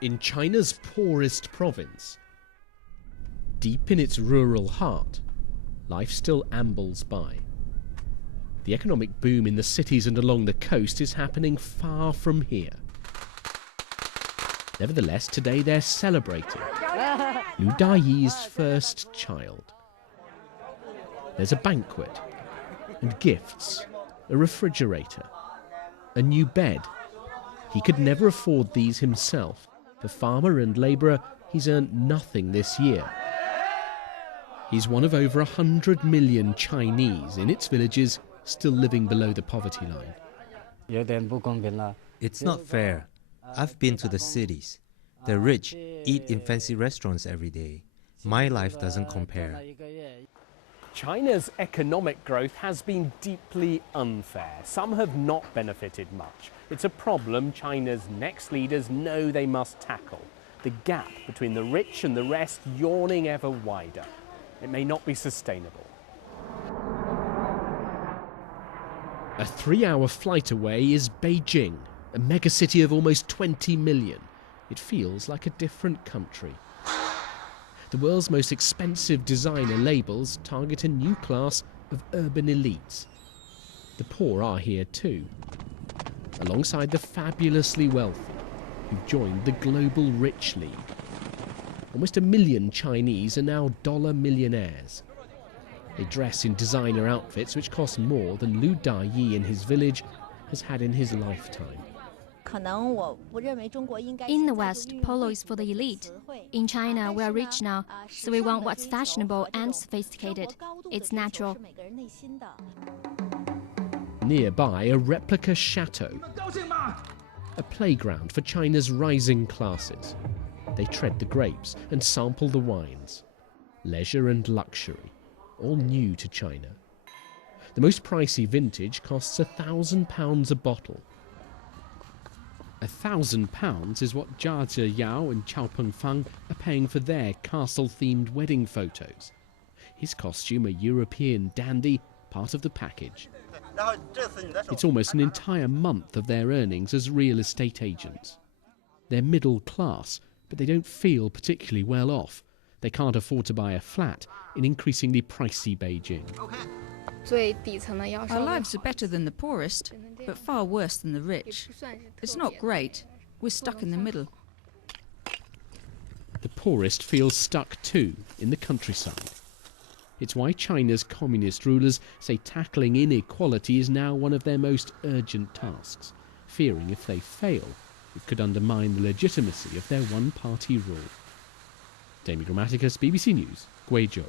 In China's poorest province, deep in its rural heart, life still ambles by. The economic boom in the cities and along the coast is happening far from here. Nevertheless, today they're celebrating Liu Dayi's first child. There's a banquet and gifts, a refrigerator, a new bed. He could never afford these himself. For farmer and labourer, he's earned nothing this year. He's one of over 100 million Chinese in its villages still living below the poverty line. It's not fair. I've been to the cities. The rich eat in fancy restaurants every day. My life doesn't compare. China's economic growth has been deeply unfair. Some have not benefited much. It's a problem China's next leaders know they must tackle. The gap between the rich and the rest yawning ever wider. It may not be sustainable. A 3-hour flight away is Beijing, a megacity of almost 20 million. It feels like a different country. The world's most expensive designer labels target a new class of urban elites. The poor are here too, alongside the fabulously wealthy who've joined the Global Rich League. Almost 1 million Chinese are now dollar millionaires. They dress in designer outfits which cost more than Liu Dayi in his village has had in his lifetime. In the West, polo is for the elite. In China, we're rich now, so we want what's fashionable and sophisticated. It's natural. Nearby, a replica chateau, a playground for China's rising classes. They tread the grapes and sample the wines. Leisure and luxury, all new to China. The most pricey vintage costs £1,000 a bottle. £1,000 is what Jia Zheyao and Chao Pengfang are paying for their castle-themed wedding photos. His costume, a European dandy, part of the package. It's almost an entire month of their earnings as real estate agents. They're middle class, but they don't feel particularly well off. They can't afford to buy a flat in increasingly pricey Beijing. Our lives are better than the poorest, but far worse than the rich. It's not great. We're stuck in the middle. The poorest feel stuck too in the countryside. It's why China's communist rulers say tackling inequality is now one of their most urgent tasks, fearing if they fail, it could undermine the legitimacy of their one-party rule. Damian Grammaticas, BBC News, Gwayjo.